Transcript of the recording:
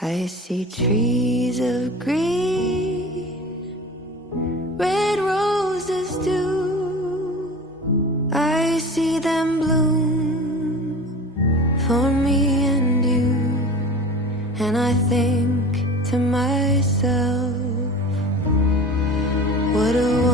I see trees of green, red roses too. I see them bloom for me and you. And I think to myself, what a